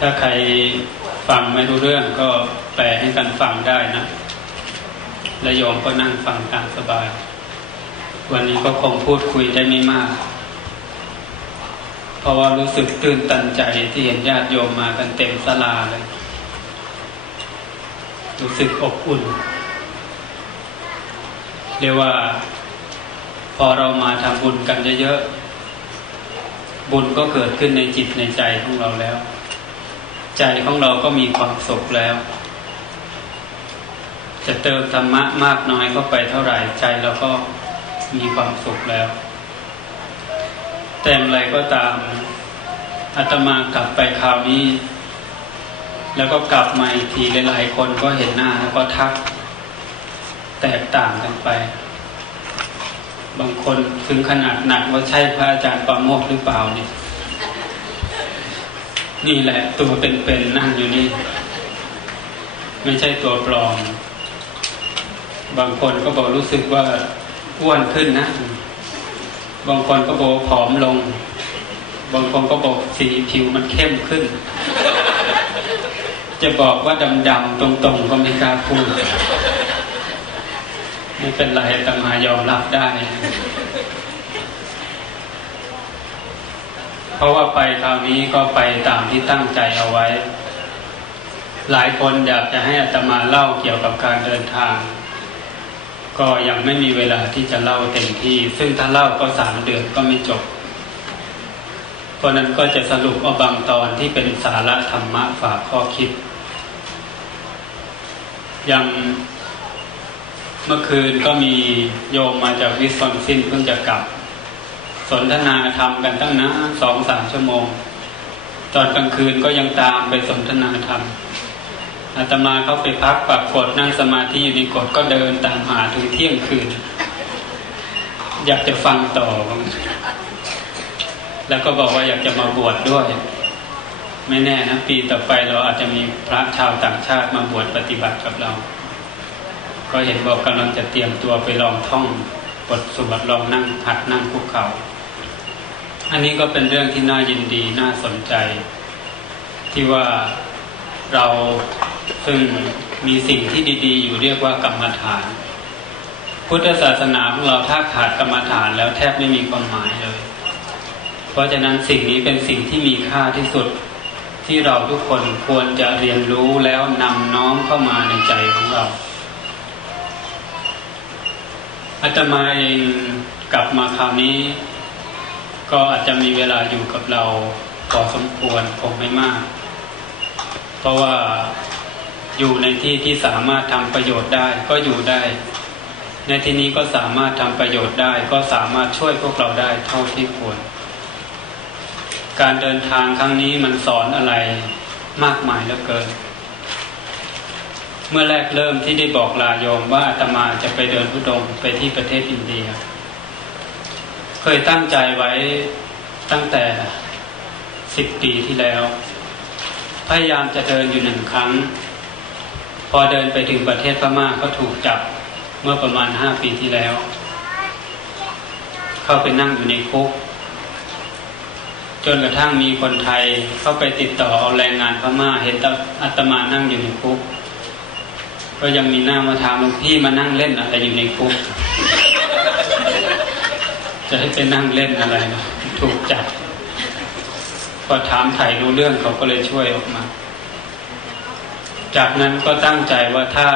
ถ้าใครฟังไม่รู้เรื่องก็แปลให้กันฟังได้นะและโยมก็นั่งฟังตามสบาย วันนี้ก็คงพูดคุยได้ไม่มาก เพราะว่ารู้สึกตื่นตันใจที่เห็นญาติโยมมากันเต็มศาลาเลย รู้สึกอบอุ่น เรียกว่า พอเรามาทำบุญกันเยอะๆบุญก็เกิดขึ้นในจิตในใจของเราแล้ว ใจของเราก็มีความสุขแล้ว จะเติมธรรมะมากน้อยเข้าไปเท่าไหร่ใจเราก็มีความสุขแล้ว แต่อย่างไรก็ตามอาตมากลับไปคราวนี้ แล้วก็กลับมาอีกทีหลายๆคนก็เห็นหน้าแล้วก็ทัก แตกต่างกันไป บางคนถึงขนาดหนักว่าใช่พระอาจารย์ปราโมทหรือเปล่าเนี่ย นี่แหละตัวเป็นๆนั่งอยู่นี่ ไม่ใช่ตัวปลอม บางคนก็บอกรู้สึกว่าอ้วนขึ้นนะ บางคนก็บอกผอมลง บางคนก็บอกสีผิวมันเข้มขึ้น จะบอกว่าดำๆตรงๆ ก็ไม่กล้าพูดไม่เป็นไรแต่มายอมรับได้ เพราะว่าไปคราวนี้ก็ไปตามที่ตั้งใจเอาไว้ หลายคนอยากจะให้อาตมาเล่าเกี่ยวกับการเดินทาง ก็ยังไม่มีเวลาที่จะเล่าเต็มที่ ซึ่งถ้าเล่าก็สามเดือนก็ไม่จบเพราะนั้นก็จะสรุปเอาบางตอนที่เป็นสาระธรรมะฝากข้อคิดย่างเมื่อคืนก็มีโยมมาจากวิสคอนซินเพิ่งจะกลับ สนทนาธรรมกันตั้งนานสองสามชั่วโมง ตอนกลางคืนก็ยังตามไปสนทนาธรรมอาตมาเขาไปพักปักกดนั่งสมาธิอยู่ในกฎก็เดินตามหาถึงเที่ยงคืน อยากจะฟังต่อ แล้วก็บอกว่าอยากจะมาบวชดด้วย ไม่แน่นะปีต่อไปเราอาจจะมีพระชาวต่างชาติมาบวชปฏิบัติกับเรา ก็เห็นบอกกำลังจะเตรียมตัวไปลองท่องบทสวดลองนั่งหัดนั่งคุกเขา่า อันนี้ก็เป็นเรื่องที่น่ายินดีน่าสนใจ ที่ว่าเราซึ่งมีสิ่งที่ดี ๆ อยู่เรียกว่ากรรมฐาน พุทธศาสนาของเราถ้าขาดกรรมฐานแล้วแทบไม่มีความหมายเลย เพราะฉะนั้นสิ่งนี้เป็นสิ่งที่มีค่าที่สุดที่เราทุกคนควรจะเรียนรู้แล้วนำน้อมเข้ามาในใจของเราอาตมาเองกลับมาคราวนี้ ก็อาจจะมีเวลาอยู่กับเราพอสมควรคงไม่มาก เพราะว่าอยู่ในที่ที่สามารถทำประโยชน์ได้ก็อยู่ได้ ในที่นี้ก็สามารถทำประโยชน์ได้ ก็สามารถช่วยพวกเราได้เท่าที่ควร การเดินทางครั้งนี้มันสอนอะไรมากมายเหลือเกิน เมื่อแรกเริ่มที่ได้บอกลาโยมว่าอาตมาจะไปเดินทุดงไปที่ประเทศอินเดีย เคยตั้งใจไว้ตั้งแต่สิบปีที่แล้ว พยายามจะเดินอยู่หนึ่งครั้ง พอเดินไปถึงประเทศพม่าก็ถูกจับเมื่อประมาณห้าปีที่แล้ว เข้าไปนั่งอยู่ในคุก จนกระทั่งมีคนไทยเข้าไปติดต่อเอาแรงงานพม่าเห็นอาตมานั่งอยู่ในคุก ก็ยังมีหน้ามาถามหลวงพี่มานั่งเล่นอะไรอยู่ในคุก จะให้ไปนั่งเล่นอะไรนะถูกจับพอถามไถ่รู้เรื่องเขาก็เลยช่วยออกมา จากนั้นก็ตั้งใจว่าถ้า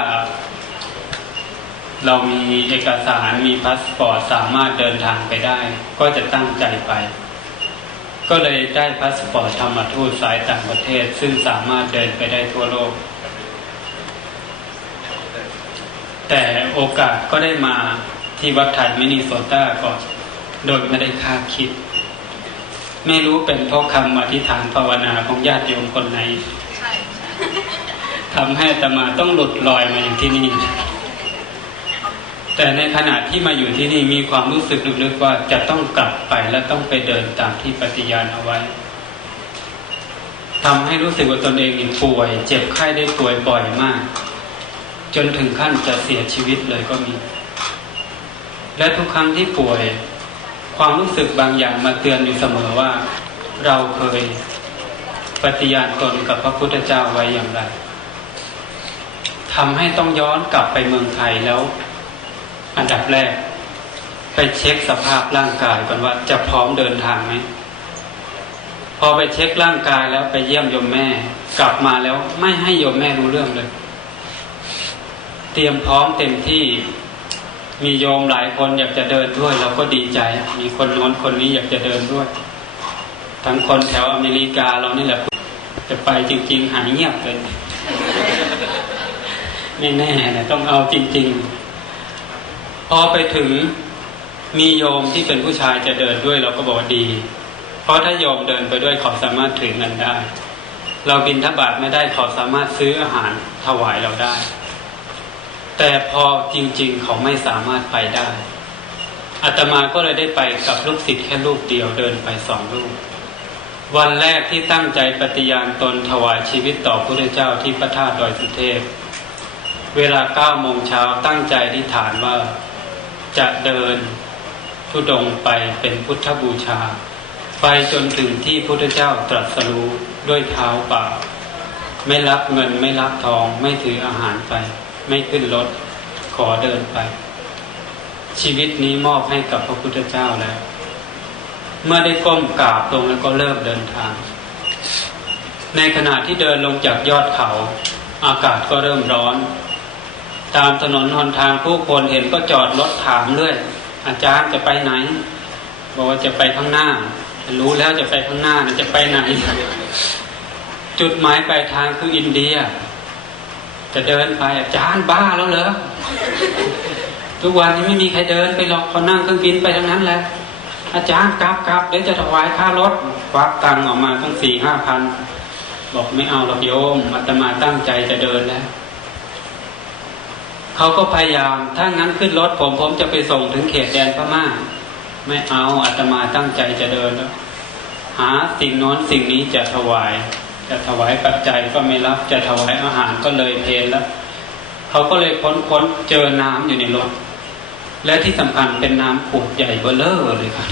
เรามีเอกสารมีพาสปอร์ตสามารถเดินทางไปได้ ก็จะตั้งใจไป ก็เลยได้พาสปอร์ตธรรมทูตสายต่างประเทศ ซึ่งสามารถเดินไปได้ทั่วโลก แต่โอกาสก็ได้มาที่วัดไทยมินิโซตาก่อน โดยไม่ได้คาดคิด ไม่รู้เป็นเพราะคำอธิษฐานภาวนาของญาติโยมคนไหนทำให้ตมาต้องหลุดลอยมาอยู่ที่นี่ แต่ในขณะที่มาอยู่ที่นี่มีความรู้สึกลึกๆว่าจะต้องกลับไปและต้องไปเดินตามที่ปฏิญาณเอาไว้ทำให้รู้สึกว่าตนเองป่วย เจ็บไข้ได้ป่วยบ่อยมาก จนถึงขั้นจะเสียชีวิตเลยก็มี และทุกครั้งที่ป่วย ความรู้สึกบางอย่างมาเตือนอยู่เสมอว่า เราเคยปฏิญาณตนกับพระพุทธเจ้าไว้อย่างไรทำให้ต้องย้อนกลับไปเมืองไทยแล้ว อันดับแรก ไปเช็คสภาพร่างกายก่อนว่าจะพร้อมเดินทางไหมพอไปเช็คร่างกายแล้วไปเยี่ยมโยมแม่ กลับมาแล้วไม่ให้โยมแม่รู้เรื่องเลย เตรียมพร้อมเต็มที่ มีโยมหลายคนอยากจะเดินด้วยเราก็ดีใจ มีคนโน้นคนนี้อยากจะเดินด้วย ทั้งคนแถวอเมริกาเรานี่แหละจะไปจริง ๆ หายเงียบเลยไม่แน่นะต้องเอาจริง ๆ พอไปถึงมีโยมที่เป็นผู้ชายจะเดินด้วยเราก็บอกดี เพราะถ้าโยมเดินไปด้วยเขาสามารถถือเงินได้ เราบินทบาทไม่ได้เขาสามารถซื้ออาหารถวายเราได้ แต่พอจริงๆเขาไม่สามารถไปได้อาตมาก็เลยได้ไปกับลูกศิษย์แค่ลูกเดียวเดินไปสองลูกวันแรกที่ตั้งใจปฏิญาณตนถวายชีวิตต่อพระพุทธเจ้าที่พระธาตุดอยสุเทพ เวลาเก้าโมงเช้าตั้งใจที่ฐานว่าจะเดินทุดงไปเป็นพุทธบูชา ไปจนถึงที่พุทธเจ้าตรัสรู้ด้วยเท้าเปล่า ไม่รับเงินไม่รับทองไม่ถืออาหารไป ไม่ขึ้นรถ ขอเดินไป ชีวิตนี้มอบให้กับพระพุทธเจ้าแล้ว เมื่อได้ก้มกราบลงแล้วก็เริ่มเดินทาง ในขณะที่เดินลงจากยอดเขา อากาศก็เริ่มร้อน ตามถนนหนทางผู้คนเห็นก็จอดรถถามเรื่อยอาจารย์จะไปไหน บอกว่าจะไปข้างหน้า รู้แล้วจะไปข้างหน้านะจะไปไหน จุดหมายปลายทางคืออินเดีย จะเดินไปอาจารย์บ้าแล้วเหรอทุกวันนี้ไม่มีใครเดินไปหรอกเขานั่งเครื่องบินไปทั้งนั้นแหละอาจารย์กลับกลับเดี๋ยวจะถวายค่ารถควักตังออกมาตั้งสี่ห้าพันบอกไม่เอาหรอกโยมอาตมาตั้งใจจะเดินแล้วเขาก็พยายามถ้างั้นขึ้นรถผมผมจะไปส่งถึงเขตแดนพม่าไม่เอาอาตมาตั้งใจจะเดินแล้วหาสิ่งน้นสิ่งนี้จะถวาย จะถวายปัจจัยก็ไม่รับ จะถวายอาหารก็เลยเพลนแล้วเขาก็เลยค้นค้นเจอน้ำอยู่ในรถ และที่สำคัญเป็นน้ำขวดใหญ่เบอเลอร์เลยครับ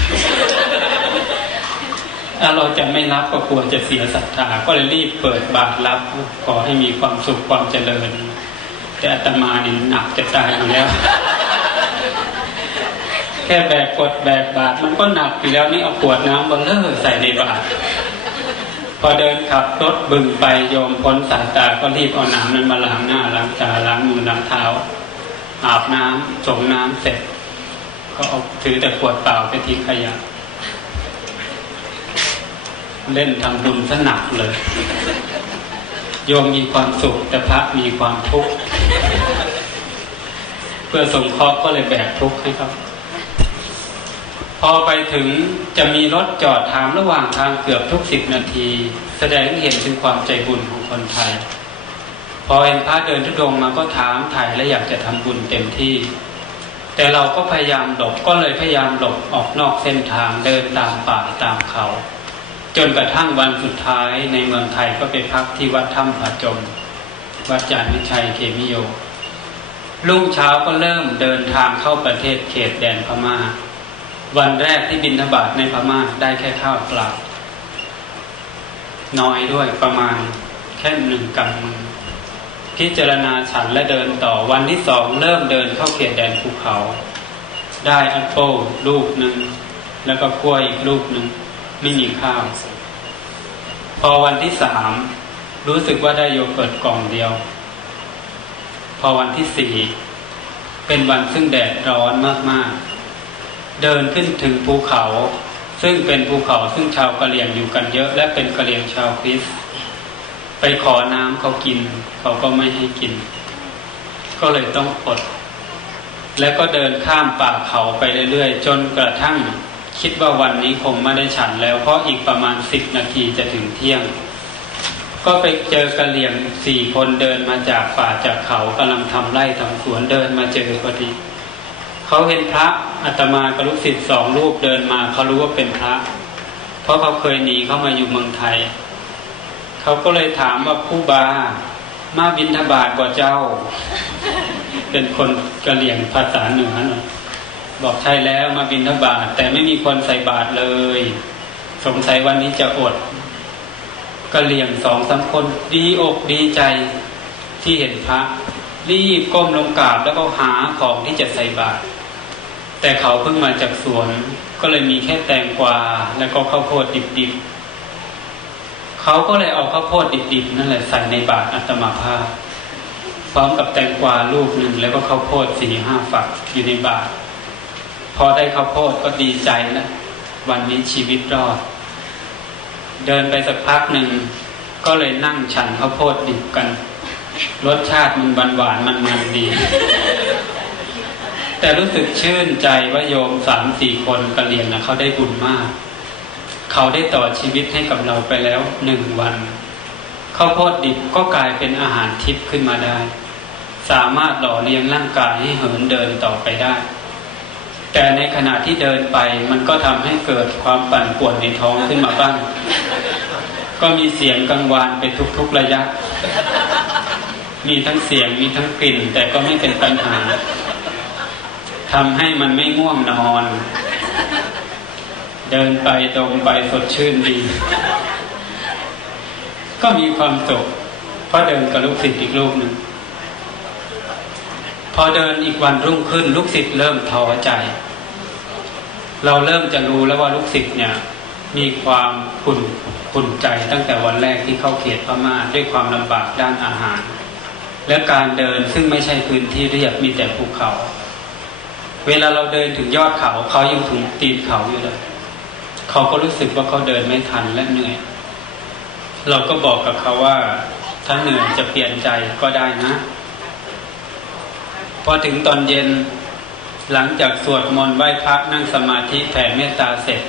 ถ้าเราจะไม่รับก็กลัวจะเสียศรัทธาก็เลยรีบเปิดบาตรรับขอให้มีความสุขความเจริญ แต่อาตมานี่หนักจะตายอยู่แล้ว แค่แบกกดแบกบาตรมันก็หนักอยู่แล้วนี่เอาขวดน้ำเบอเลอร์ใส่ในบาตร พอเดินขับรถบึงไปโยมพ้นสายตาก็รีบเอาน้ำนั้นมาล้างหน้าล้างตาล้างมือล้างเท้า อาบน้ำส่งน้ำเสร็จ ก็เอาถือแต่ขวดเปล่าไปทิ้งขยะ เล่นทำบุญสนักเลย โยมมีความสุขแต่พระมีความทุกข์เพื่อสงเคราะห์ก็เลยแบกทุกข์ให้เขา พอไปถึงจะมีรถจอดถามระหว่างทางเกือบทุกสิบนาที แสดงให้เห็นถึงความใจบุญของคนไทย พอเห็นพระเดินทุดงมาก็ถามถ่ายและอยากจะทำบุญเต็มที่ แต่เราก็พยายามหลบก็เลยพยายามหลบออกนอกเส้นทางเดินตามป่าตามเขา จนกระทั่งวันสุดท้ายในเมืองไทยก็ไปพักที่วัดถ้ำผาจมวัดจารย์วิชัยเขมิโยรุ่งเช้าก็เริ่มเดินทางเข้าประเทศเขตแดนพม่า วันแรกที่บินทบาทในพม่าได้แค่ข้าวเปล่าน้อยด้วยประมาณแค่หนึ่งกำมือพิจารณาฉันและเดินต่อวันที่สองเริ่มเดินเข้าเขตแดนภูเขา ได้แอปเปิลลูกหนึ่งแล้วก็กล้วยอีกลูกหนึ่งไม่มีข้าว พอวันที่สามรู้สึกว่าได้โยเกิร์ตกล่องเดียว พอวันที่สี่เป็นวันซึ่งแดดร้อนมากๆ เดินขึ้นถึงภูเขา ซึ่งเป็นภูเขาซึ่งชาวกะเหรี่ยงอยู่กันเยอะ และเป็นกะเหรี่ยงชาวคริสไปขอน้ำเขากิน เขาก็ไม่ให้กิน ก็เลยต้องอด และก็เดินข้ามป่าเขาไปเรื่อยๆ จนกระทั่ง คิดว่าวันนี้คงไม่ได้ฉันแล้ว เพราะอีกประมาณสิบนาทีจะถึงเที่ยง ก็ไปเจอกะเหลี่ยงสี่คนเดินมาจากป่าจากเขากำลังทำไร่ทำสวนเดินมาเจอพอดี เขาเห็นพระอาตมากับลูกศิษย์สองรูปเดินมาเขารู้ว่าเป็นพระ เพราะเขาเคยหนีเข้ามาอยู่เมืองไทย เขาก็เลยถามว่าผู้บา มาบินทบาทกว่าเจ้า เป็นคนกะเหลี่ยงภาษาเหนือหน่อยบอกใช่แล้วมาบินทบาทแต่ไม่มีคนใส่บาตรเลย สงสัยวันนี้จะอดก็เหลี่ยงสองสามคนดีอกดีใจที่เห็นพระรีบก้มลงกราบแล้วก็หาของที่จะใส่บาตร แต่เขาเพิ่งมาจากสวน ก็เลยมีแค่แตงกวาแล้วก็ข้าวโพดดิบๆเขาก็เลยเอาข้าวโพดดิบๆนั่นแหละใส่ในบาตรอัตมาภาพ พร้อมกับแตงกวาลูกหนึ่งแล้วก็ข้าวโพดสี่ห้าฝักอยู่ในบาตรพอได้ข้าวโพดก็ดีใจแล้ววันนี้ชีวิตรอด เดินไปสักพักหนึ่งก็เลยนั่งฉันข้าวโพดดิบกัน รสชาติมันหวานหวานมันมันๆดี แต่รู้สึกชื่นใจว่าโยมสามสี่คนกระเรียนนะเขาได้บุญมาก เขาได้ต่อชีวิตให้กับเราไปแล้วหนึ่งวันข้าวโพดดิบก็กลายเป็นอาหารทิพย์ขึ้นมาได้ สามารถหล่อเลี้ยงร่างกายให้เหินเดินต่อไปได้ แต่ในขณะที่เดินไปมันก็ทำให้เกิดความปั่นป่วนในท้องขึ้นมาบ้าง ก็มีเสียงกังวานไปทุกๆระยะ มีทั้งเสียงมีทั้งกลิ่นแต่ก็ไม่เป็นปัญหา ทำให้มันไม่ง่วงนอน เดินไปตรงไปสดชื่นดี ก็มีความสุขเพราะเดินกับลูกศิษย์อีกลูกหนึ่งพอเดินอีกวันรุ่งขึ้น ลูกศิษย์เริ่มท้อใจ เราเริ่มจะรู้แล้วว่าลูกศิษย์เนี่ย มีความขุ่นขุ่นใจตั้งแต่วันแรกที่เข้าเขตพม่าด้วยความลำบากด้านอาหาร และการเดินซึ่งไม่ใช่พื้นที่เรียบมีแต่ภูเขา เวลาเราเดินถึงยอดเขาเขายังถึงตีนเขาอยู่เลยเขาก็รู้สึกว่าเขาเดินไม่ทันและเหนื่อย เราก็บอกกับเขาว่า ถ้าเหนื่อยจะเปลี่ยนใจก็ได้นะพอถึงตอนเย็นหลังจากสวดมนต์ไหว้พระนั่งสมาธิแผ่เมตตาเสร็จ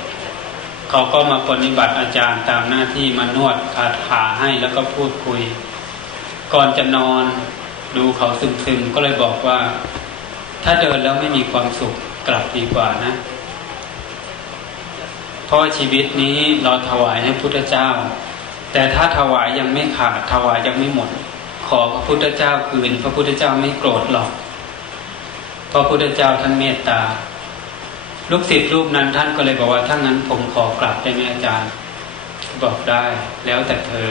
เขาก็มาปฏิบัติอาจารย์ตามหน้าที่มานวดขาดขาให้แล้วก็พูดคุย ก่อนจะนอนดูเขาซึมๆก็เลยบอกว่า ถ้าเดินแล้วไม่มีความสุขกลับดีกว่านะ เพราะชีวิตนี้เราถวายให้พุทธเจ้า แต่ถ้าถวายยังไม่ขาดถวายยังไม่หมด ขอพระพุทธเจ้าคืน พระพุทธเจ้าไม่โกรธหรอกพระพุทธเจ้าท่านเมตตา ลูกศิษย์รูปนั้นท่านก็เลยบอกว่าถ้างั้นผมขอกลับได้ไหมอาจารย์ บอกได้แล้วแต่เธอ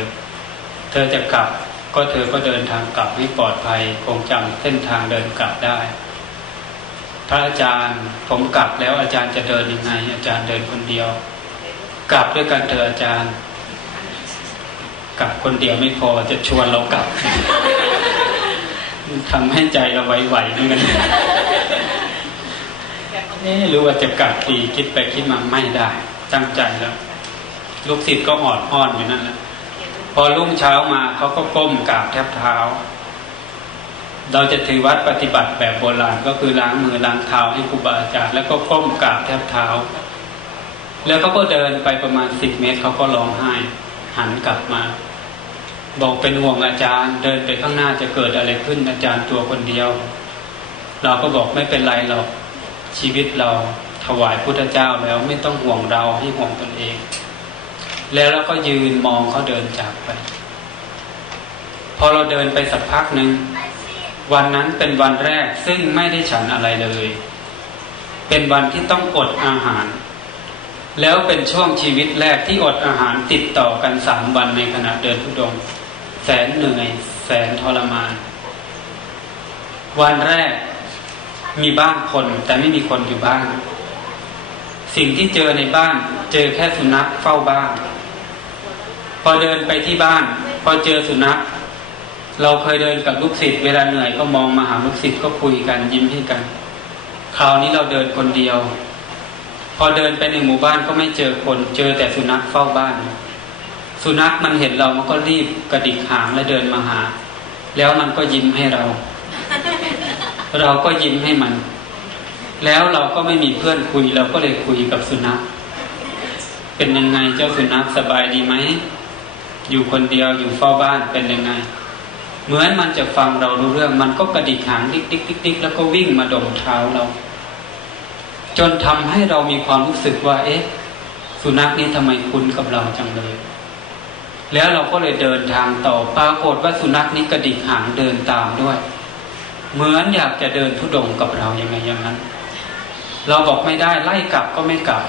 เธอจะกลับก็เธอก็เดินทางกลับให้ปลอดภัย คงจำเส้นทางเดินกลับได้ พระอาจารย์ ผมกลับแล้วอาจารย์จะเดินยังไง อาจารย์เดินคนเดียว กลับด้วยกันเถอะอาจารย์ กลับคนเดียวไม่พอจะชวนเรากลับทำให้ใจเราไหวๆเหมือนกันเอ๊ะหรือว่าจะกลับดีคิดไปคิดมาไม่ได้ ตั้งใจแล้ว ลูกศิษย์ก็ออดอ้อนอยู่นั่นแหละพอรุ่งเช้ามาเขาก็ก้มกราบแทบเท้า เราจะถือวัดปฏิบัติแบบโบราณก็คือล้างมือล้างเท้าให้ครูบาอาจารย์แล้วก็ก้มกราบแทบเท้า แล้วเขาก็เดินไปประมาณสิบเมตรเขาก็ร้องไห้ หันกลับมา บอกเป็นห่วงอาจารย์ เดินไปข้างหน้าจะเกิดอะไรขึ้นอาจารย์ตัวคนเดียว เราก็บอกไม่เป็นไรหรอกชีวิตเราถวายพุทธเจ้าแล้วไม่ต้องห่วงเราให้ห่วงตนเอง แล้วเราก็ยืนมองเขาเดินจากไป พอเราเดินไปสักพักหนึ่ง วันนั้นเป็นวันแรกซึ่งไม่ได้ฉันอะไรเลย เป็นวันที่ต้องอดอาหาร แล้วเป็นช่วงชีวิตแรกที่อดอาหารติดต่อกันสามวันในขณะเดินทุดง แสนเหนื่อย แสนทรมาน วันแรกมีบ้านคนแต่ไม่มีคนอยู่บ้าน สิ่งที่เจอในบ้านเจอแค่สุนัขเฝ้าบ้าน พอเดินไปที่บ้าน พอเจอสุนัข เราเคยเดินกับลูกศิษย์เวลาเหนื่อยก็มองมาหาลูกศิษย์ก็คุยกันยิ้มให้กัน คราวนี้เราเดินคนเดียว พอเดินไปในหมู่บ้านก็ไม่เจอคน เจอแต่สุนัขเฝ้าบ้าน สุนัขมันเห็นเรามันก็รีบกระดิกหางและเดินมาหา แล้วมันก็ยิ้มให้เรา เราก็ยิ้มให้มัน แล้วเราก็ไม่มีเพื่อนคุยเราก็เลยคุยกับสุนัขเป็นยังไงเจ้าสุนัขสบายดีไหมอยู่คนเดียวอยู่เฝ้าบ้านเป็นยังไง เหมือนมันจะฟังเรารู้เรื่อง มันก็กระดิกหางดิ๊กดิ๊กดิ๊กดิ๊กแล้วก็วิ่งมาดมเท้าเรา จนทำให้เรามีความรู้สึกว่า เอ๊ะ สุนัขนี้ทำไมคุ้นกับเราจังเลย แล้วเราก็เลยเดินทางต่อปรากฏว่าสุนัขนี้กระดิกหางเดินตามด้วย เหมือนอยากจะเดินทุดงกับเราอย่างไงอย่างนั้น เราบอกไม่ได้ไล่กลับก็ไม่กลับ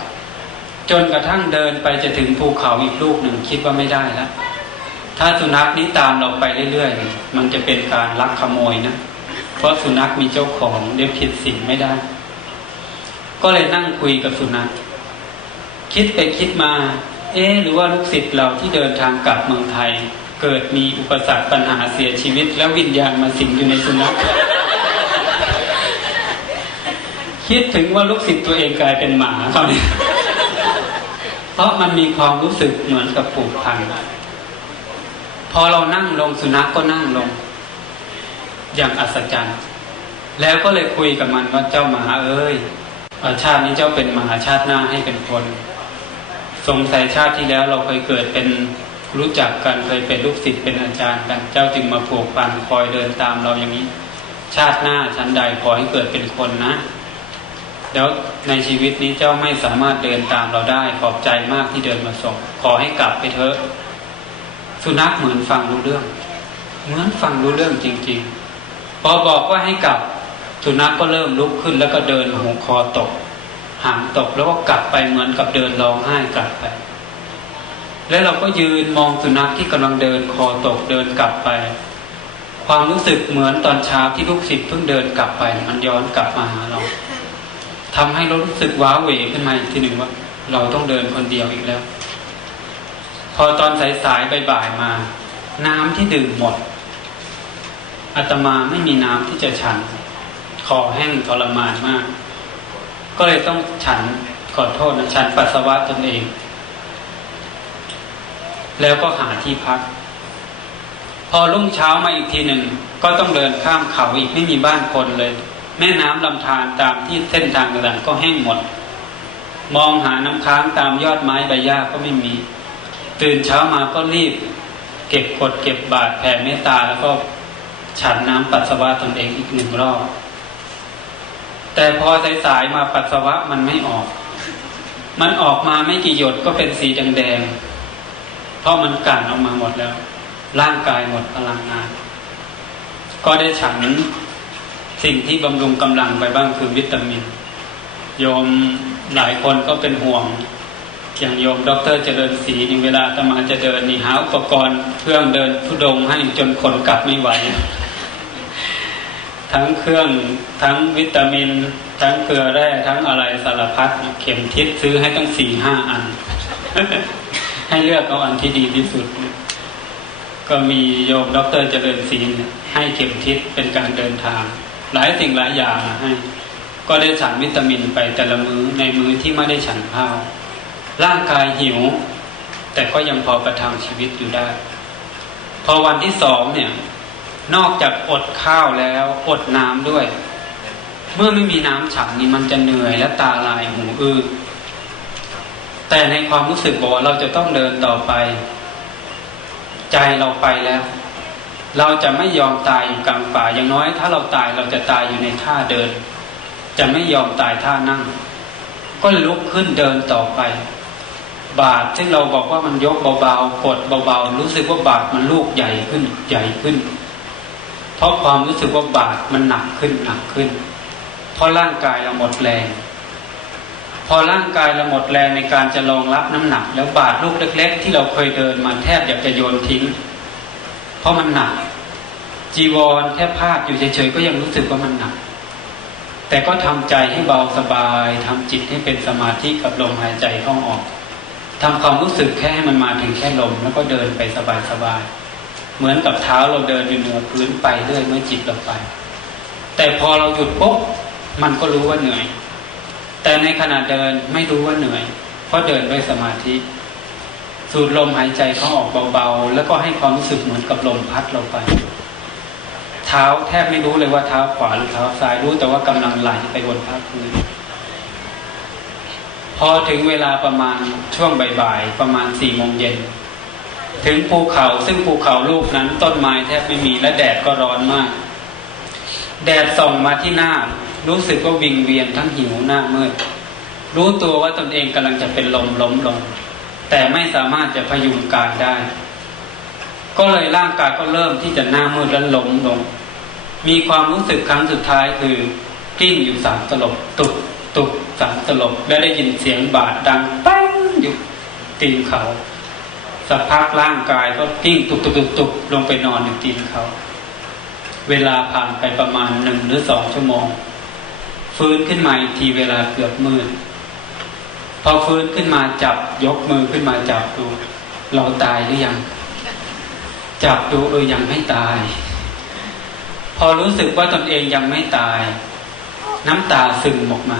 จนกระทั่งเดินไปจะถึงภูเขาอีกลูกหนึ่งคิดว่าไม่ได้แล้ว ถ้าสุนัขนี้ตามเราไปเรื่อยๆ มันจะเป็นการลักขโมยนะ เพราะสุนัขมีเจ้าของเดี๋ยวผิดศีลไม่ได้ ก็เลยนั่งคุยกับสุนัข คิดไปคิดมา เอ๊หรือว่าลูกศิษย์เราที่เดินทางกลับเมืองไทย เกิดมีอุปสรรคปัญหาเสียชีวิต แล้ววิญญาณมาสิงอยู่ในสุนัข คิดถึงว่าลูกศิษย์ตัวเองกลายเป็นหมาตอนนี้เพราะมันมีความรู้สึกเหมือนกับผูกพัน พอเรานั่งลงสุนัขก็นั่งลง อย่างอัศจรรย์ แล้วก็เลยคุยกับมันว่าเจ้ามหาเอ้ยอชาตินี้เจ้าเป็นมหาชาติหน้าให้เป็นคน สงสัยชาติที่แล้วเราเคยเกิดเป็นรู้จักกันเคยเป็นลูกศิษย์เป็นอาจารย์กัน เจ้าจึงมาผูกพันคอยเดินตามเราอย่างนี้ ชาติหน้าชั้นใดขอให้เกิดเป็นคนนะ แล้วในชีวิตนี้เจ้าไม่สามารถเดินตามเราได้ขอบใจมากที่เดินมาส่ง ขอให้กลับไปเถอะ สุนัขเหมือนฟังรู้เรื่อง เหมือนฟังรู้เรื่องจริง ๆ พอบอกว่าให้กลับ สุนัขก็เริ่มลุกขึ้นแล้วก็เดินหัวคอตกหางตกแล้วก็กลับไปเหมือนกับเดินร้องไห้กลับไป แล้วเราก็ยืนมองสุนัขที่กำลังเดินคอตกเดินกลับไป ความรู้สึกเหมือนตอนเช้าที่ลูกศิษย์เพิ่งเดินกลับไป มันย้อนกลับมาหาเราทำให้เรารู้สึกว้าเหวขึ้นมาทีหนึ่งว่า เราต้องเดินคนเดียวอีกแล้ว พอตอนสายๆบ่ายๆมา น้ำที่ดื่มหมดอาตมาไม่มีน้ำที่จะฉัน คอแห้งทรมานมาก ก็เลยต้องฉันขอโทษนะฉันปัสสาวะตนเอง แล้วก็หาที่พัก พอรุ่งเช้ามาอีกทีหนึ่ง ก็ต้องเดินข้ามเขาอีกไม่มีบ้านคนเลย แม่น้ำลำธารตามที่เส้นทางต่างๆก็แห้งหมด มองหาน้ำค้างตามยอดไม้ใบหญ้าก็ไม่มี ตื่นเช้ามาก็รีบ เก็บกดเก็บบาตรแผ่เมตตาแล้วก็ฉันน้ำปัสสาวะตนเองอีกหนึ่งรอบ แต่พอสายๆมาปัสสาวะมันไม่ออก มันออกมาไม่กี่หยดก็เป็นสีแดงๆเพราะมันกลั่นออกมาหมดแล้ว ร่างกายหมดพลังงาน ก็ได้ฉันสิ่งที่บำรุงกำลังไปบ้างคือวิตามิน โยมหลายคนก็เป็นห่วง อย่างโยมดรเจริญศรีนี่เวลาตมาจะเดินนี่หาอุปกรณ์เครื่องเดินทุดงให้จนคนกลับไม่ไหว ทั้งเครื่องทั้งวิตามิน ทั้งเกลือแร่ทั้งอะไรสารพัดเข็มทิศซื้อให้ตั้งสี่ห้าอัน ให้เลือกเอาอันที่ดีที่สุด ก็มีโยมดรเจริญศรีให้เข็มทิศเป็นการเดินทาง หลายสิ่งหลายอย่างให้ ก็ได้ฉันวิตามินไปแต่ละมื้อในมื้อที่ไม่ได้ฉันข้าว ร่างกายหิว แต่ก็ยังพอประทังชีวิตอยู่ได้ พอวันที่สองเนี่ย นอกจากอดข้าวแล้วอดน้ำด้วย เมื่อไม่มีน้ำฉันนี่มันจะเหนื่อยและตาลายหูอื้อแต่ในความรู้สึกบอกว่าเราจะต้องเดินต่อไป ใจเราไปแล้ว เราจะไม่ยอมตายอยู่กลางป่าอย่างน้อย ถ้าเราตายเราจะตายอยู่ในท่าเดิน จะไม่ยอมตายท่านั่ง ก็ลุกขึ้นเดินต่อไป บาทซึ่เราบอกว่ามันยกเบาๆกดเบาๆรู้สึกว่าบาทมันลูกใหญ่ขึ้นใหญ่ขึ้น เพราะความรู้สึกว่าบาทมันหนักขึ้นหนักขึ้น เพราะร่างกายเราหมดแรง พอร่างกายเราหมดแรงในการจะรองรับน้ำหนัก แล้วบาทลูกเล็ก ๆ ที่เราเคยเดินมาแทบอยากจะโยนทิ้ง เพราะมันหนัก จีวรแค่พาดอยู่เฉยๆก็ยังรู้สึกว่ามันหนักแต่ก็ทำใจให้เบาสบายทำจิตให้เป็นสมาธิกับลมหายใจเข้าออก ทำความรู้สึกแค่ให้มันมาถึงแค่ลม แล้วก็เดินไปสบายๆ เหมือนกับเท้าเราเดินอยู่เหนือพื้นไปเรื่อยเมื่อจิตเราไป แต่พอเราหยุดปุ๊บมันก็รู้ว่าเหนื่อย แต่ในขณะเดินไม่รู้ว่าเหนื่อย เพราะเดินด้วยสมาธิ สูดลมหายใจเข้าออกเบาๆ แล้วก็ให้ความรู้สึกเหมือนกับลมพัดเราไป เท้าแทบไม่รู้เลยว่าเท้าขวาหรือเท้าซ้ายรู้แต่ว่ากำลังไหลไปบนภาคพื้น พอถึงเวลาประมาณช่วงบ่ายๆประมาณสี่โมงเย็นถึงภูเขาซึ่งภูเขาลูกนั้นต้นไม้แทบไม่มีและแดดก็ร้อนมาก แดดส่องมาที่หน้า รู้สึกว่าวิงเวียนทั้งหิวหน้ามืดรู้ตัวว่าตนเองกำลังจะเป็นลมล้มลง แต่ไม่สามารถจะพยุงกายได้ ก็เลยร่างกายก็เริ่มที่จะหน้ามืดและล้มลง มีความรู้สึกครั้งสุดท้ายคือกิ้งอยู่สามตลบตุก ตุกสามตลบและได้ยินเสียงบาดดังป้งอยู่ตีนเขาสสักพักร่างกายก็กิ้งตุกตุกตุกตุกลงไปนอนอยู่ตีนเขา เวลาผ่านไปประมาณหนึ่งหรือสองชั่วโมง ฟื้นขึ้นมาอีกทีเวลาเกือบมืดพอฟื้นขึ้นมาจับยกมือขึ้นมาจับดู เราตายหรือยัง จับดูเออยังไม่ตาย พอรู้สึกว่าตนเองยังไม่ตาย น้ำตาซึมออกมา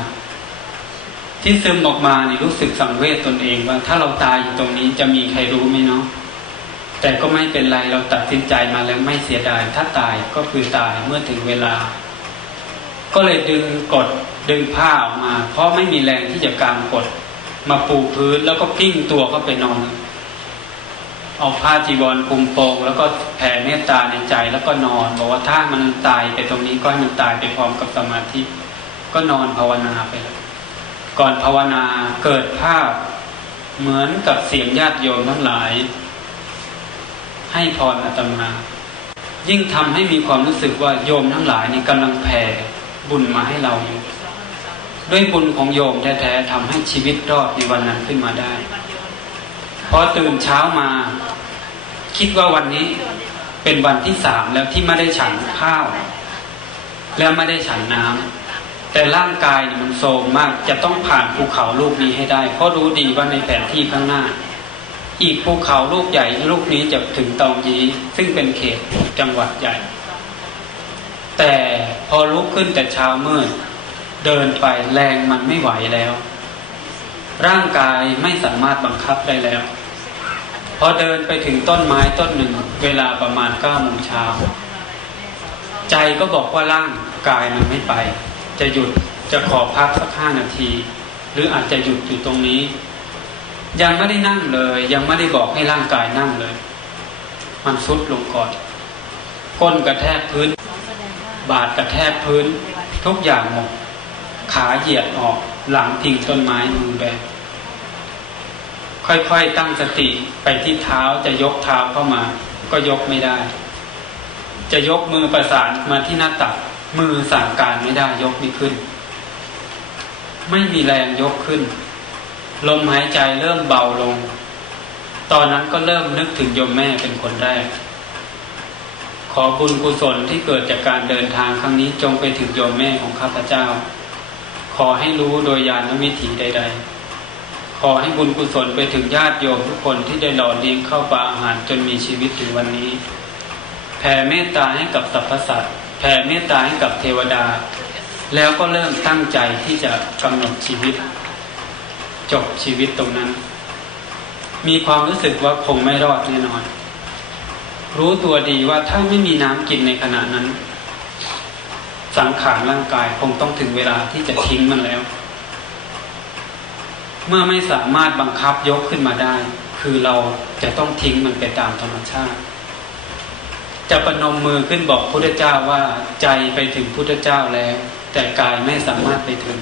ที่ซึมออกมานี่รู้สึกสังเวชตนเองว่าถ้าเราตายอยู่ตรงนี้จะมีใครรู้ไหมเนาะแต่ก็ไม่เป็นไรเราตัดสินใจมาแล้วไม่เสียดาย ถ้าตายก็คือตายเมื่อถึงเวลา ก็เลยดึงกดดึงผ้าออกมา เพราะไม่มีแรงที่จะกางกด มาปูพื้นแล้วก็กิ้งตัวเข้าไปนอนเอาผ้าจีวรคลุมโปงแล้วก็แผ่เมตตาในใจแล้วก็นอน บอกว่าถ้ามันตายไปตรงนี้ก็ให้มันตายไปพร้อมกับสมาธิ ก็นอนภาวนาไปเลย ก่อนภาวนาเกิดภาพเหมือนกับเสียงญาติโยมทั้งหลาย ให้พรอาตมา ยิ่งทำให้มีความรู้สึกว่าโยมทั้งหลายนี่กำลังแผ่บุญมาให้เราอยู่ด้วยบุญของโยมแท้ๆทำให้ชีวิตรอดในวันนั้นขึ้นมาได้พอตื่นเช้ามา คิดว่าวันนี้เป็นวันที่สามแล้วที่ไม่ได้ฉันข้าว แล้วไม่ได้ฉันน้ำ แต่ร่างกายมันโทรมมากจะต้องผ่านภูเขาลูกนี้ให้ได้ เพราะรู้ดีว่าในแผนที่ข้างหน้า อีกภูเขาลูกใหญ่ลูกนี้จะถึงตองยีซึ่งเป็นเขตจังหวัดใหญ่ แต่พอลุกขึ้นแต่เช้ามืดเดินไปแรงมันไม่ไหวแล้ว ร่างกายไม่สามารถบังคับได้แล้ว พอเดินไปถึงต้นไม้ต้นหนึ่ง เวลาประมาณเก้าโมงเช้าใจก็บอกว่าร่างกายมันไม่ไป จะหยุดจะขอพักสักห้านาที หรืออาจจะหยุดอยู่ตรงนี้ ยังไม่ได้นั่งเลย ยังไม่ได้บอกให้ร่างกายนั่งเลย มันซุดลงก่อนก้นกระแทกพื้น บาดกระแทกพื้น ทุกอย่างหมดขาเหยียดออกหลังทิ้งต้นไม้มือแบนค่อยๆตั้งสติไปที่เท้าจะยกเท้าเข้ามา ก็ยกไม่ได้ จะยกมือประสานมาที่หน้าตัก มือสั่งการไม่ได้ยกไม่ขึ้น ไม่มีแรงยกขึ้น ลมหายใจเริ่มเบาลง ตอนนั้นก็เริ่มนึกถึงโยมแม่เป็นคนแรก ขอบุญกุศลที่เกิดจากการเดินทางครั้งนี้จงไปถึงโยมแม่ของข้าพเจ้า ขอให้รู้โดยญาณวิถีใด ๆ ขอให้บุญกุศลไปถึงญาติโยมทุกคนที่ได้หล่อเลี้ยงเข้าปลาอาหารจนมีชีวิตถึงวันนี้ แผ่เมตตาให้กับสรรพสัตว์ แผ่เมตตาให้กับเทวดา แล้วก็เริ่มตั้งใจที่จะกำหนดชีวิต จบชีวิตตรงนั้น มีความรู้สึกว่าคงไม่รอดแน่นอน รู้ตัวดีว่าถ้าไม่มีน้ำกินในขณะนั้น สังขารร่างกายคงต้องถึงเวลาที่จะทิ้งมันแล้ว เมื่อไม่สามารถบังคับยกขึ้นมาได้ คือเราจะต้องทิ้งมันไปตามธรรมชาติ จะประนมมือขึ้นบอกพุทธเจ้าว่าใจไปถึงพุทธเจ้าแล้ว แต่กายไม่สามารถไปถึง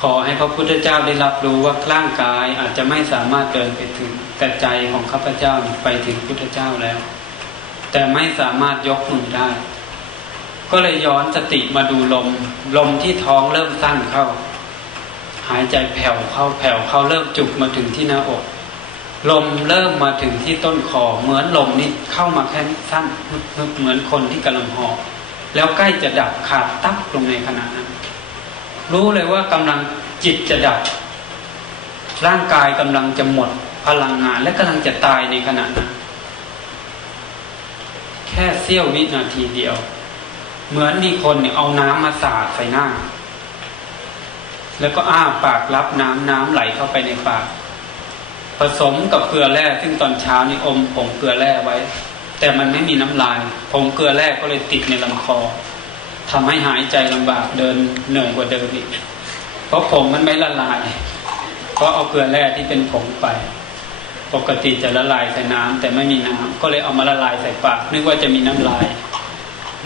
ขอให้พระพุทธเจ้าได้รับรู้ว่าร่างกายอาจจะไม่สามารถเดินไปถึงแต่ใจของข้าพเจ้าไปถึงพุทธเจ้าแล้ว แต่ไม่สามารถยกมือได้ ก็เลยย้อนสติมาดูลม ลมที่ท้องเริ่มสั้นเข้า หายใจแผ่วเข้าแผ่วเข้าเริ่มจุกมาถึงที่หน้าอก ลมเริ่มมาถึงที่ต้นคอเหมือนลมนี้เข้ามาแค่สั้นเหมือนคนที่กำลังหอบแล้วใกล้จะดับขาดตับลงในขณะนั้น รู้เลยว่ากำลังจิตจะดับ ร่างกายกำลังจะหมดพลังงานและกำลังจะตายในขณะนั้น แค่เสี้ยววินาทีเดียว เหมือนมีคนเนี่ยเอาน้ำมาสาดใส่หน้า แล้วก็อ้าปากรับน้ำน้ำไหลเข้าไปในปาก ผสมกับเกลือแร่ซึ่งตอนเช้านี่อมผงเกลือแร่ไว้ แต่มันไม่มีน้ำลายผงเกลือแร่ก็เลยติดในลำคอทำให้หายใจลำบากเดินเหนื่อยกว่าเดิมอีก เพราะผงมันไม่ละลายเพราะเอาเกลือแร่ที่เป็นผงไป ปกติจะละลายใส่น้ำแต่ไม่มีน้ำก็เลยเอามาละลายใส่ปากนึกว่าจะมีน้ำลาย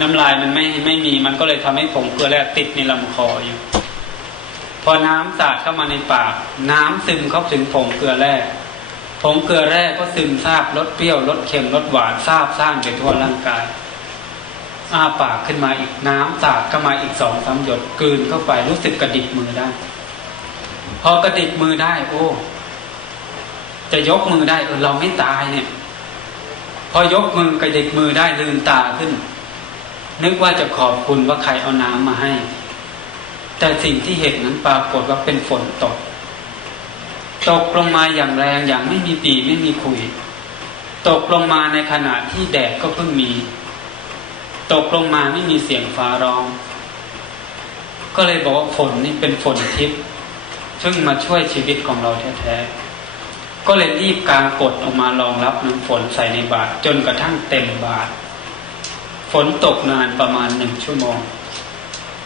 น้ำลายมันไม่ไม่มีมันก็เลยทำให้ผงเกลือแร่ติดในลำคออยู่พอน้ำสาดเข้ามาในปาก น้ำซึมเข้าถึงผงเกลือแร่ งเกลือแร่ก็ซึมซาบรสเปรี้ยวรสเค็มรสหวานซาบซ่านไปทั่วร่างกายอ้าปากขึ้นมาอีกน้ำสาดเข้ามาอีกสองสามหยดกลืนเข้าไปรู้สึกกระดิกมือได้ พอกระดิกมือได้ โอ้ จะยกมือได้เออเราไม่ตายเนี่ย พอยกมือกระดิกมือได้ลืมตาขึ้น นึกว่าจะขอบคุณว่าใครเอาน้ำมาให้ แต่สิ่งที่เห็นนั้นปรากฏว่าเป็นฝนตก ตกลงมาอย่างแรงอย่างไม่มีปีไม่มีคุย ตกลงมาในขณะที่แดดก็เพิ่งมี ตกลงมาไม่มีเสียงฟ้าร้อง ก็เลยบอกว่าฝนนี่เป็นฝนทิพย์ซึ่งมาช่วยชีวิตของเราแท้ๆก็เลยรีบกางกดออกมารองรับน้ำฝนใส่ในบาตรจนกระทั่งเต็มบาตรฝนตกนานประมาณหนึ่งชั่วโมง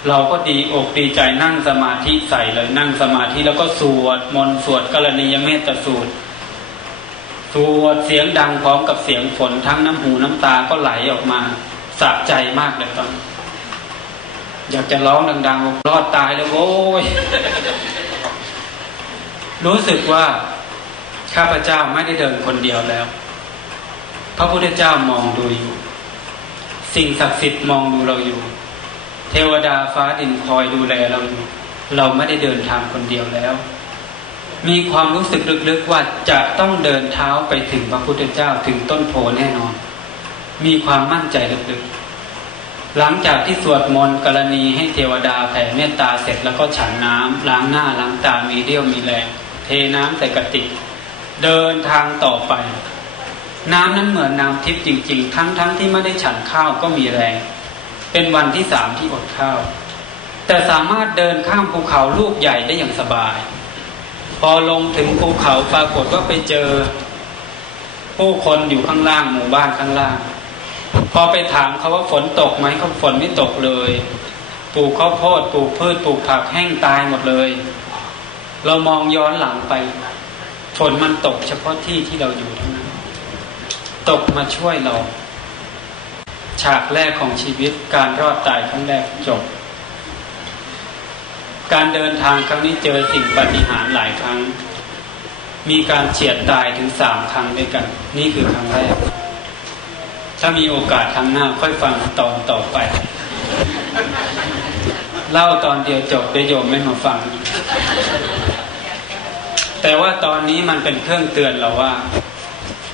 เราก็ดีอกดีใจนั่งสมาธิใส่เลยนั่งสมาธิแล้วก็สวดมนต์สวดกรณียเมตตาสูตร สวดเสียงดังพร้อมกับเสียงฝนทั้งน้ำหูน้ำตาก็ไหลออกมาสะใจมากเลยตอนอยากจะร้องดังๆรอดตายแล้วโว้ยรู้สึกว่าข้าพเจ้าไม่ได้เดินคนเดียวแล้ว พระพุทธเจ้ามองดูอยู่ สิ่งศักดิ์สิทธิ์มองดูเราอยู่ ทวดาฟ้าดินคอยดูแลเราอยู่เราไม่ได้เดินทางคนเดียวแล้ว มีความรู้สึกลึกๆว่าจะต้องเดินเท้าไปถึงพระพุทธเจ้าถึงต้นโพแน่นอน มีความมั่นใจลึกๆ หลังจากที่สวดมนต์กรณีให้เทวดาแผ่เมตตาเสร็จแล้วก็ฉันน้ำล้างหน้าล้างตามีเรี่ยวมีแรงเทน้ำใส่กระติกเดินทางต่อไป น้ำนั้นเหมือนน้ำทิพย์จริง ๆ ทั้งๆทที่ไม่ได้ฉันข้าวก็มีแรง เป็นวันที่สามที่อดข้าว แต่สามารถเดินข้ามภูเขาลูกใหญ่ได้อย่างสบาย พอลงถึงภูเขาปรากฏว่าไปเจอ ผู้คนอยู่ข้างล่างหมู่บ้านข้างล่าง พอไปถามเขาว่าฝนตกไหมเขาฝนไม่ตกเลย ปลูกข้าวโพดปลูกพืชปลูกผักแห้งตายหมดเลย เรามองย้อนหลังไปฝนมันตกเฉพาะที่ที่เราอยู่เท่านั้น ตกมาช่วยเรา ฉากแรกของชีวิตการรอดตายครั้งแรกจบ การเดินทางครั้งนี้เจอสิ่งปฏิหารหลายครั้ง มีการเฉียดตายถึงสามครั้งด้วยกัน นี่คือครั้งแรก ถ้ามีโอกาสครั้งหน้าค่อยฟังตอนต่อไป เล่าตอนเดียวจบเดี๋ยวโยมไม่มาฟัง แต่ว่าตอนนี้มันเป็นเครื่องเตือนเราว่า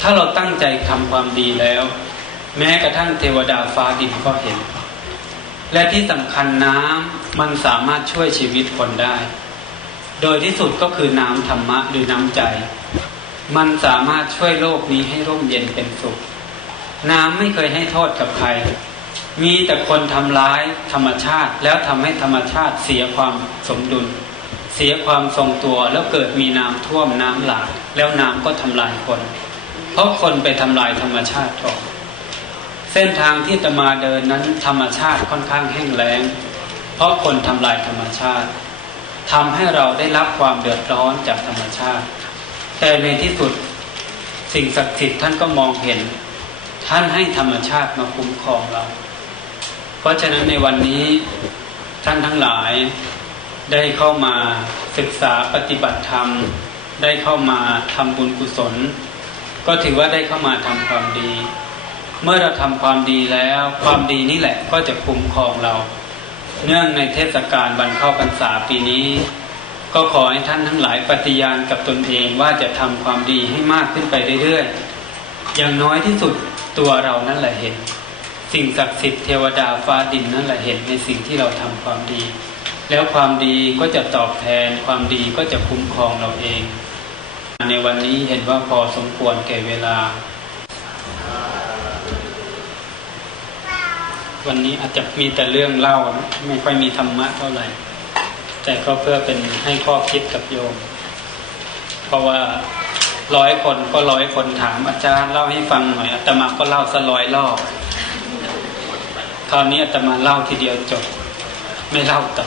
ถ้าเราตั้งใจทำความดีแล้ว แม้กระทั่งเทวดาฟ้าดินก็เห็น และที่สำคัญน้ำมันสามารถช่วยชีวิตคนได้ โดยที่สุดก็คือน้ำธรรมะหรือน้ำใจ มันสามารถช่วยโลกนี้ให้ร่มเย็นเป็นสุข น้ำไม่เคยให้โทษกับใคร มีแต่คนทำร้ายธรรมชาติแล้วทำให้ธรรมชาติเสียความสมดุล เสียความทรงตัวแล้วเกิดมีน้ำท่วมน้ำหลากแล้วน้ำก็ทำลายคน เพราะคนไปทำลายธรรมชาติก่อน เส้นทางที่จะมาเดินนั้น ธรรมชาติค่อนข้างแห้งแล้ง เพราะคนทำลายธรรมชาติทำให้เราได้รับความเดือดร้อนจากธรรมชาติ แต่ในที่สุดสิ่งศักดิ์สิทธิ์ท่านก็มองเห็น ท่านให้ธรรมชาติมาคุ้มครองเรา เพราะฉะนั้นในวันนี้ท่านทั้งหลายได้เข้ามาศึกษาปฏิบัติธรรม ได้เข้ามาทำบุญกุศล ก็ถือว่าได้เข้ามาทำความดี เมื่อเราทำความดีแล้ว ความดีนี่แหละก็จะคุ้มครองเรา เนื่องในเทศกาลวันเข้าพรรษาปีนี้ ก็ขอให้ท่านทั้งหลายปฏิญาณกับตนเองว่าจะทำความดีให้มากขึ้นไปเรื่อยๆอย่างน้อยที่สุดตัวเรานั่นแหละเห็น สิ่งศักดิ์สิทธิ์เทวดาฟ้าดินนั่นแหละเห็นในสิ่งที่เราทำความดี แล้วความดีก็จะตอบแทน ความดีก็จะคุ้มครองเราเอง ในวันนี้เห็นว่าพอสมควรแก่เวลา วันนี้อาจจะมีแต่เรื่องเล่าไม่ค่อยมีธรรมะเท่าไหร่ แต่ก็เพื่อเป็นให้ข้อคิดกับโยม เพราะว่าร้อยคนก็ร้อยคนถามอาจารย์เล่าให้ฟังหน่อยอาตมาก็เล่าสร้อยรอบคราวนี้อาตมาเล่าทีเดียวจบ ไม่เล่าต่อ